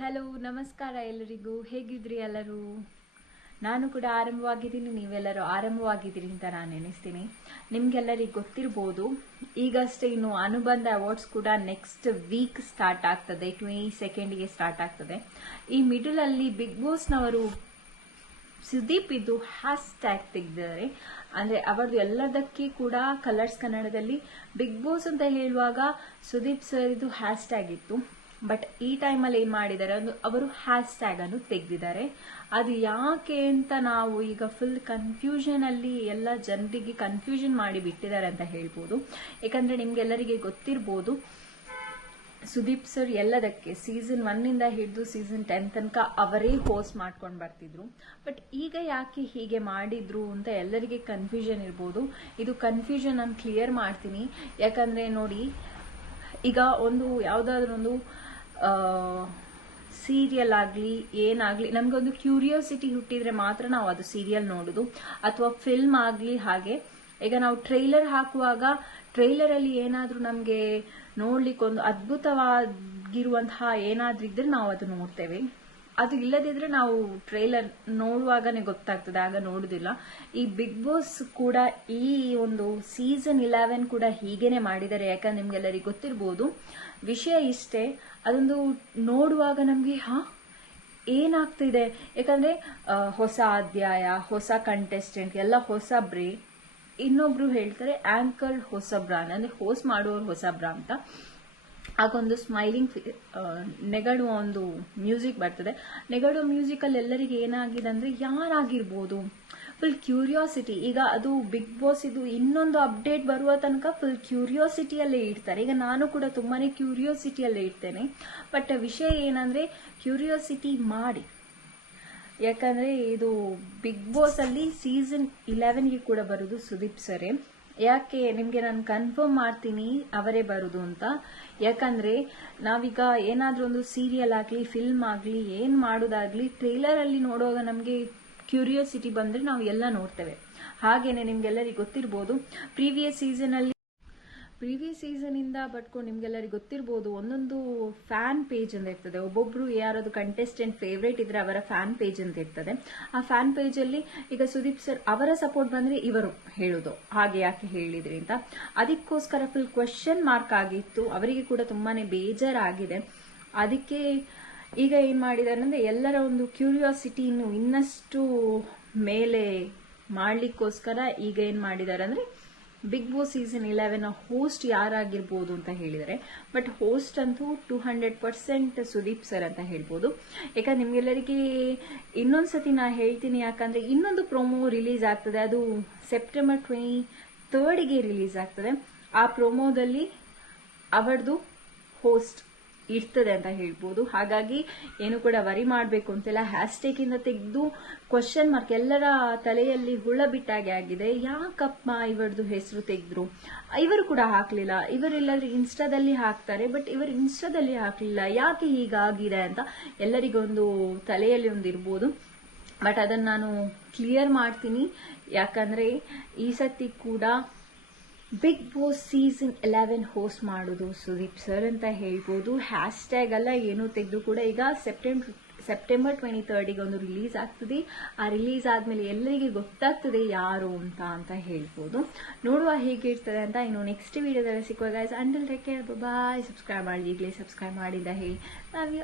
Hello, ನಮಸ್ಕಾರ ಎಲ್ಲರಿಗೂ ಹೇಗಿದ್ರಿ ಎಲ್ಲರೂ? ನಾನು ಕೂಡ ಆರಂಭವಾಗಿದ್ದೀನಿ. ನೀವೆಲ್ಲರೂ ಆರಂಭವಾಗಿದ್ದೀರಿ ಅಂತ ನಾನು ಎನಿಸ್ತೀನಿ ನಿಮ್ಗೆಲ್ಲರಿಗೆ ಗೊತ್ತಿರ್ಬೋದು, ಈಗಷ್ಟೇ ಇನ್ನು ಅನುಬಂಧ ಅವಾರ್ಡ್ಸ್ ಕೂಡ ನೆಕ್ಸ್ಟ್ ವೀಕ್ ಸ್ಟಾರ್ಟ್ ಆಗ್ತದೆ. ಟ್ವೆಂಟಿ ಸೆಕೆಂಡ್ಗೆ ಸ್ಟಾರ್ಟ್ ಆಗ್ತದೆ. ಈ ಮಿಡಲ್ ಅಲ್ಲಿ ಬಿಗ್ ಬಾಸ್ನವರು ಸುದೀಪ್ ಇದು ಹ್ಯಾಶ್ ಟ್ಯಾಗ್ ತೆಗೆದಿದ್ದಾರೆ. ಅಂದ್ರೆ ಅವರದು ಎಲ್ಲದಕ್ಕೆ ಕೂಡ ಕಲರ್ಸ್ ಕನ್ನಡದಲ್ಲಿ ಬಿಗ್ ಬಾಸ್ ಅಂತ ಹೇಳುವಾಗ ಸುದೀಪ್ ಸರ್ ಇದು ಹ್ಯಾಶ್ ಟ್ಯಾಗ್ ಇತ್ತು. ಬಟ್ ಈ ಟೈಮಲ್ಲಿ ಏನ್ ಮಾಡಿದ್ದಾರೆ? ಒಂದು ಅವರು ಹ್ಯಾಶ್ ಟ್ಯಾಗ್ ಅನ್ನು ತೆಗೆದಿದ್ದಾರೆ. ಅದು ಯಾಕೆ ಅಂತ ನಾವು ಈಗ ಫುಲ್ ಕನ್ಫ್ಯೂಷನ್ ಅಲ್ಲಿ ಎಲ್ಲ ಜನರಿಗೆ ಕನ್ಫ್ಯೂಷನ್ ಮಾಡಿ ಬಿಟ್ಟಿದ್ದಾರೆ ಅಂತ ಹೇಳ್ಬೋದು. ಯಾಕಂದ್ರೆ ನಿಮ್ಗೆಲ್ಲರಿಗೆ ಗೊತ್ತಿರ್ಬೋದು, ಸುದೀಪ್ ಸರ್ ಎಲ್ಲದಕ್ಕೆ ಸೀಸನ್ ಒನ್ ಇಂದ ಹಿಡಿದು ಸೀಸನ್ ಟೆನ್ ತನಕ ಅವರೇ ಹೋಸ್ಟ್ ಮಾಡ್ಕೊಂಡು ಬರ್ತಿದ್ರು. ಬಟ್ ಈಗ ಯಾಕೆ ಹೀಗೆ ಮಾಡಿದ್ರು ಅಂತ ಎಲ್ಲರಿಗೆ ಕನ್ಫ್ಯೂಷನ್ ಇರ್ಬೋದು. ಇದು ಕನ್ಫ್ಯೂಷನ್ ನಾನು ಕ್ಲಿಯರ್ ಮಾಡ್ತೀನಿ. ಯಾಕಂದ್ರೆ ನೋಡಿ, ಈಗ ಒಂದು ಯಾವುದಾದ್ರೊಂದು ಸೀರಿಯಲ್ ಆಗಲಿ, ಏನಾಗ್ಲಿ, ನಮಗೊಂದು ಕ್ಯೂರಿಯಾಸಿಟಿ ಹುಟ್ಟಿದ್ರೆ ಮಾತ್ರ ನಾವು ಅದು ಸೀರಿಯಲ್ ನೋಡೋದು. ಅಥವಾ ಫಿಲ್ಮ್ ಆಗಲಿ ಹಾಗೆ. ಈಗ ನಾವು ಟ್ರೈಲರ್ ಹಾಕುವಾಗ ಟ್ರೈಲರ್ ಅಲ್ಲಿ ಏನಾದರೂ ನಮಗೆ ನೋಡ್ಲಿಕ್ಕೆ ಒಂದು ಅದ್ಭುತವಾಗಿರುವಂತಹ ಏನಾದ್ರೂ ಇದ್ರೆ ನಾವು ಅದು ನೋಡ್ತೇವೆ. ಅದು ಇಲ್ಲದಿದ್ರೆ ನಾವು ಟ್ರೈಲರ್ ನೋಡುವಾಗನೇ ಗೊತ್ತಾಗ್ತದೆ, ಆಗ ನೋಡುದಿಲ್ಲ. ಈ ಬಿಗ್ ಬಾಸ್ ಕೂಡ ಈ ಒಂದು ಸೀಸನ್ ಇಲೆವೆನ್ ಕೂಡ ಹೀಗೇನೆ ಮಾಡಿದ್ದಾರೆ, ಯಾಕಂದ್ರೆ ನಿಮ್ಗೆಲ್ಲರಿಗೆ ಗೊತ್ತಿರ್ಬೋದು. ವಿಷಯ ಇಷ್ಟೇ, ಅದೊಂದು ನೋಡುವಾಗ ನಮ್ಗೆ, ಹಾ, ಏನಾಗ್ತಿದೆ? ಯಾಕಂದ್ರೆ ಹೊಸ ಅಧ್ಯಾಯ, ಹೊಸ ಕಂಟೆಸ್ಟೆಂಟ್ ಎಲ್ಲ ಹೊಸ ಬ್ರೇ. ಇನ್ನೊಬ್ರು ಹೇಳ್ತಾರೆ ಆಂಕರ್ ಹೊಸಬ್ರ ಅಂದ್ರೆ ಹೋಸ್ಟ್ ಮಾಡುವವರು ಹೊಸಬ್ರ ಅಂತ. ಆಗೊಂದು ಸ್ಮೈಲಿಂಗ್ ನೆಗಡುವ ಒಂದು ಮ್ಯೂಸಿಕ್ ಬರ್ತದೆ. ನೆಗಡುವ ಮ್ಯೂಸಿಕ್ ಅಲ್ಲಿ ಎಲ್ಲರಿಗೆ ಏನಾಗಿದೆ ಅಂದ್ರೆ ಯಾರಾಗಿರ್ಬೋದು? ಫುಲ್ ಕ್ಯೂರಿಯಾಸಿಟಿ ಈಗ ಅದು ಬಿಗ್ ಬಾಸ್ ಇದು ಇನ್ನೊಂದು ಅಪ್ಡೇಟ್ ಬರುವ ತನಕ ಫುಲ್ ಕ್ಯೂರಿಯಾಸಿಟಿಯಲ್ಲೇ ಇಡ್ತಾರೆ. ಈಗ ನಾನು ಕೂಡ ತುಂಬಾನೇ ಕ್ಯೂರಿಯಾಸಿಟಿಯಲ್ಲೇ ಇಡ್ತೇನೆ. ಬಟ್ ವಿಷಯ ಏನಂದ್ರೆ ಕ್ಯೂರಿಯಾಸಿಟಿ ಮಾಡಿ. ಯಾಕಂದ್ರೆ ಇದು ಬಿಗ್ ಬಾಸ್ ಅಲ್ಲಿ ಸೀಸನ್ ಇಲೆವೆನ್ಗೆ ಕೂಡ ಬರುದು ಸುದೀಪ್ ಸರೇ. ಯಾಕೆ ನಿಮ್ಗೆ ನಾನು ಕನ್ಫರ್ಮ್ ಮಾಡ್ತೀನಿ, ಅವರೇ ಬರುದು ಅಂತ. ಯಾಕಂದ್ರೆ, ನಾವೀಗ ಏನಾದ್ರೂ ಒಂದು ಸೀರಿಯಲ್ ಆಗ್ಲಿ ಫಿಲ್ಮ್ ಆಗ್ಲಿ, ಏನ್ ಮಾಡೋದಾಗ್ಲಿ ಟ್ರೇಲರ್ ಅಲ್ಲಿ ನೋಡುವಾಗ ನಮ್ಗೆ ಕ್ಯೂರಿಯಾಸಿಟಿ ಬಂದ್ರೆ ನಾವು ಎಲ್ಲ ನೋಡ್ತೇವೆ. ಹಾಗೇನೆ ನಿಮ್ಗೆಲ್ಲರಿಗೆ ಗೊತ್ತಿರ್ಬೋದು ಪ್ರೀವಿಯಸ್ ಸೀಸನ್ ಅಲ್ಲಿ ಪ್ರೀವಿಯಸ್ ಸೀಸನ್ ಇಂದ ಬಟ್ಕೊಂಡು ನಿಮ್ಗೆಲ್ಲರಿಗೆ ಗೊತ್ತಿರ್ಬೋದು, ಒಂದೊಂದು ಫ್ಯಾನ್ ಪೇಜ್ ಅಂತ ಇರ್ತದೆ. ಒಬ್ಬೊಬ್ರು ಯಾರಾದ್ರು ಕಂಟೆಸ್ಟೆಂಟ್ ಫೇವ್ರೇಟ್ ಇದ್ರೆ ಅವರ ಫ್ಯಾನ್ ಪೇಜ್ ಅಂತ ಇರ್ತದೆ. ಆ ಫ್ಯಾನ್ ಪೇಜ್ ಅಲ್ಲಿ ಈಗ ಸುದೀಪ್ ಸರ್ ಅವರ ಸಪೋರ್ಟ್ ಬಂದ್ರೆ ಇವರು ಹೇಳುದು. ಹಾಗೆ ಯಾಕೆ ಹೇಳಿದ್ರಿ ಅಂತ. ಅದಕ್ಕೋಸ್ಕರ ಫುಲ್ ಕ್ವಶನ್ ಮಾರ್ಕ್ ಆಗಿತ್ತು. ಅವರಿಗೆ ಕೂಡ ತುಂಬಾನೇ ಬೇಜಾರಾಗಿದೆ. ಅದಕ್ಕೆ ಈಗ ಏನ್ ಮಾಡಿದ್ದಾರೆ ಅಂದ್ರೆ ಎಲ್ಲರ ಒಂದು ಕ್ಯೂರಿಯಾಸಿಟಿ ಇನ್ನು ಇನ್ನಷ್ಟು ಮೇಲೆ ಮಾಡ್ಲಿಕ್ಕೋಸ್ಕರ ಈಗ ಏನ್ ಮಾಡಿದ್ದಾರೆ ಅಂದ್ರೆ Bigg Boss season eleven host ಯಾರಾಗಿರ್ಬೋದು ಅಂತ ಹೇಳಿದರೆ ಬಟ್ ಹೋಸ್ಟ್ ಅಂತೂ two hundred percent Sudeep sir ಅಂತ ಹೇಳ್ಬೋದು. ಯಾಕಂದ್ರೆ ನಿಮ್ಗೆಲ್ಲರಿಗೆ ಇನ್ನೊಂದ್ಸತಿ ನಾ ಹೇಳ್ತೀನಿ, ಯಾಕಂದ್ರೆ ಇನ್ನೊಂದು ಪ್ರೊಮೋ ರಿಲೀಸ್ ಆಗ್ತದೆ. ಅದು ಸೆಪ್ಟೆಂಬರ್ ಟ್ವೆಂಟಿ ಥರ್ಡ್ಗೆ ರಿಲೀಸ್ ಆಗ್ತದೆ. ಆ ಪ್ರೋಮೋದಲ್ಲಿ ಅವರದು ಹೋಸ್ಟ್ ಇರ್ತದೆ ಅಂತ ಹೇಳ್ಬೋದು. ಹಾಗಾಗಿ ಏನು ಕೂಡ ವರಿ ಮಾಡಬೇಕು ಅಂತೆಲ್ಲ ಹ್ಯಾಶ್ಟ್ಯಾಗ್ ಇಂದ ತೆಗೆದು ಕ್ವಶನ್ ಮಾರ್ಕ್ ಎಲ್ಲರ ತಲೆಯಲ್ಲಿ ಹುಳ ಬಿಟ್ಟಾಗೆ ಆಗಿದೆ. ಯಾಕಪ್ಪ ಇವರದು ಹೆಸರು ತೆಗೆದ್ರು? ಇವರು ಕೂಡ ಹಾಕ್ಲಿಲ್ಲ. ಇವರೆಲ್ಲರೂ ಇನ್ಸ್ಟಾದಲ್ಲಿ ಹಾಕ್ತಾರೆ ಬಟ್ ಇವರು ಇನ್ಸ್ಟಾದಲ್ಲಿ ಹಾಕ್ಲಿಲ್ಲ. ಯಾಕೆ ಹೀಗಾಗಿದೆ ಅಂತ ಎಲ್ಲರಿಗೊಂದು ತಲೆಯಲ್ಲಿ ಒಂದು ಇರ್ಬೋದು. ಬಟ್ ಅದನ್ನು ನಾನು ಕ್ಲಿಯರ್ ಮಾಡ್ತೀನಿ. ಯಾಕಂದ್ರೆ ಈ ಸತಿ ಕೂಡ Bigg Boss season eleven host ಮಾಡೋದು, ಸುದೀಪ್ ಸರ್ ಅಂತ ಹೇಳ್ಬೋದು. ಹ್ಯಾಶ್ ಟ್ಯಾಗ್ ಎಲ್ಲ ಏನೂ ತೆಗೆದು ಕೂಡ ಈಗ ಸೆಪ್ಟೆಂಬರ್ ಸೆಪ್ಟೆಂಬರ್ ಟ್ವೆಂಟಿ ತರ್ಡಿಗೆ ಒಂದು ರಿಲೀಸ್ ಆಗ್ತದೆ. ಆ ರಿಲೀಸ್ ಆದ್ಮೇಲೆ ಎಲ್ಲರಿಗೆ ಗೊತ್ತಾಗ್ತದೆ ಯಾರು ಅಂತ ಅಂತ ಹೇಳ್ಬೋದು. ನೋಡುವ ಹೇಗಿರ್ತದೆ ಅಂತ ಇನ್ನು ನೆಕ್ಸ್ಟ್ ವಿಡಿಯೋದಲ್ಲಿ ಸಿಕ್ಕುವ guys and take care bye subscribe ಮಾಡಿ, ಈಗಲೇ ಸಬ್ಸ್ಕ್ರೈಬ್ ಮಾಡಿದ ಹೇಳಿ. ನಾವ್